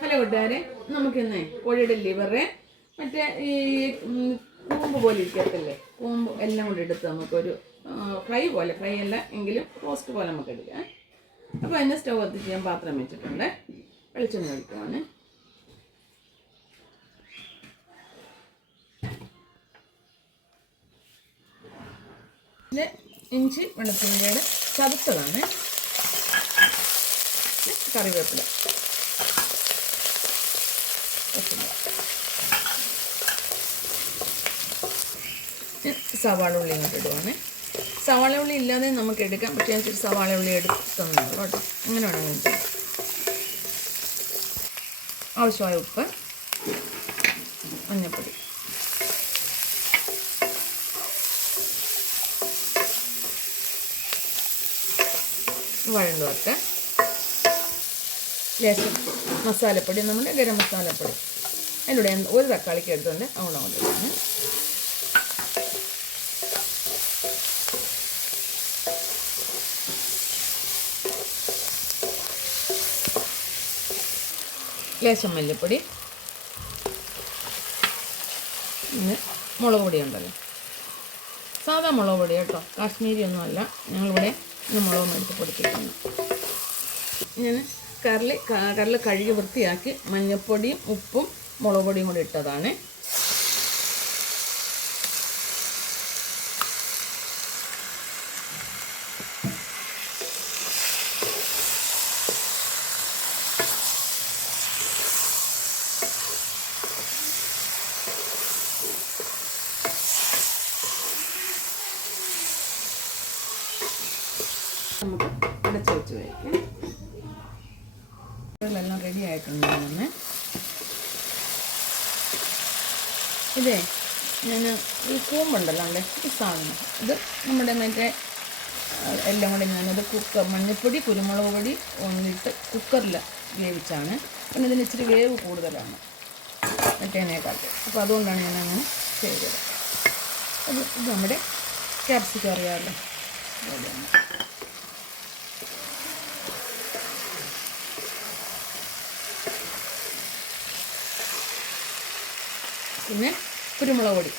Hello കൂട്ടുകാരെ, നമുക്കിന്ന് കോഴിയുടെ ലിവറ് മറ്റേ ഈ കൂമ്പ് പോലെ ഇരിക്കത്തില്ലേ, കൂമ്പ് എല്ലാം കൂടി എടുത്ത് നമുക്കൊരു ഫ്രൈ അല്ല എങ്കിലും റോസ്റ്റ് പോലെ നമുക്ക് എടുക്കാം. അപ്പോൾ അതിന് സ്റ്റവ് കത്തിച്ച് ഞാൻ പാത്രം വെച്ചിട്ടുണ്ട്. വെളിച്ചെണ്ണ ഒഴിക്കുവാണ്. പിന്നെ ഇഞ്ചി വെളുത്തുള്ളിയുടെ ചതുത്തതാണ്, കറിവേപ്പില, സവാള ഉള്ളി ഇങ്ങോട്ട് ഇടുവാണ്. സവാള ഉള്ളി ഇല്ലാതെ നമുക്ക് എടുക്കാം, പക്ഷേ ഞാൻ സവാള ഉള്ളി എടുക്കുന്നുള്ളൂ കേട്ടോ. അങ്ങനെ വേണമെങ്കിൽ ചെയ്യാം. ആവശ്യമായ ഉപ്പ്, മഞ്ഞൾപ്പൊടി, വഴണ്ട് വറുത്ത്, ലേശം മസാലപ്പൊടി, നമ്മുടെ ഗരം മസാലപ്പൊടി. അതിലൂടെ ഞാൻ ഒരു തക്കാളിക്ക് എടുത്തുകൊണ്ട് കൊണ്ടുവന്ന് ലേശം മല്ലിപ്പൊടി, പിന്നെ മുളക് പൊടി ഉണ്ടല്ലോ, സാധാ മുളക് പൊടി കേട്ടോ, കാശ്മീരി ഒന്നുമല്ല. ഞങ്ങളിവിടെ മുളകും എടുത്ത് പൊടിപ്പിക്കുന്നു. ഞാൻ കറിൽ കഴുകി വൃത്തിയാക്കി മഞ്ഞൾപ്പൊടിയും ഉപ്പും മുളക് പൊടിയും കൂടി ഇട്ടതാണ്. നമുക്ക് അടച്ച് വെച്ച് വയ്ക്കാം. എല്ലാം റെഡി ആയിട്ടുണ്ടെന്ന്. ഇതേ ഞാൻ ഈ കൂമ്പുണ്ടല്ലോ ഉണ്ട്, ഈ സാധനം ഇത് നമ്മുടെ മറ്റേ എല്ലാം കൂടി ഞാനത് മഞ്ഞൾപ്പൊടി കുരുമുളക് പൊടി ഒന്നിട്ട് കുക്കറിൽ വേവിച്ചാണ്. പിന്നെ ഇതിന് ഇച്ചിരി വേവ് കൂടുതലാണ് മറ്റേതിനേക്കാട്ട്. അപ്പോൾ അതുകൊണ്ടാണ് ഞാനങ്ങനെ ചെയ്തത്. അത് ഇത് നമ്മുടെ ക്യാപ്സിക്കം അറിയാമല്ലോ. പിന്നെ കുരുമുളക് പൊടി,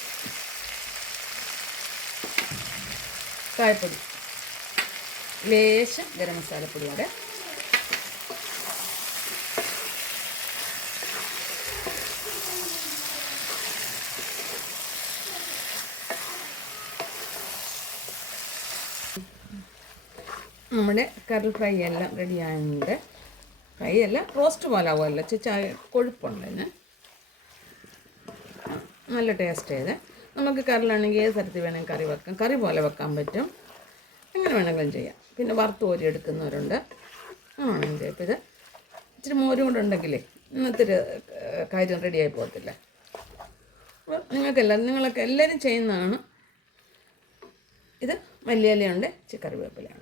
കായപ്പൊടി, ലേശം ഗരം മസാലപ്പൊടിയോടെ, നമ്മുടെ കറി ഫ്രൈ എല്ലാം റെഡിയാകുന്നുണ്ട്. ഫ്രൈ അല്ല, റോസ്റ്റ് പോലെ ആവുമല്ലോ, കൊഴുപ്പുണ്ട് അതിന്. നല്ല ടേസ്റ്റ് ചെയ്ത് നമുക്ക് കറിലാണെങ്കിൽ ഏത് തരത്തിൽ വേണമെങ്കിൽ കറി വെക്കാം. കറി പോലെ വെക്കാൻ പറ്റും, എങ്ങനെ വേണമെങ്കിലും ചെയ്യാം. പിന്നെ വറുത്ത് കോരി എടുക്കുന്നവരുണ്ട്, അങ്ങനെ വേണമെങ്കിലും ചെയ്യാം. അപ്പോൾ ഇത് ഇച്ചിരി മോരും കൂടെ ഉണ്ടെങ്കിലേ ഇന്നത്തെ കാര്യം റെഡിയായി പോകത്തില്ല. അപ്പോൾ നിങ്ങളൊക്കെ എല്ലാവരും ചെയ്യുന്നതാണ്. ഇത് മല്ലിയിലയുണ്ട്, കറിവേപ്പിലയാണ്.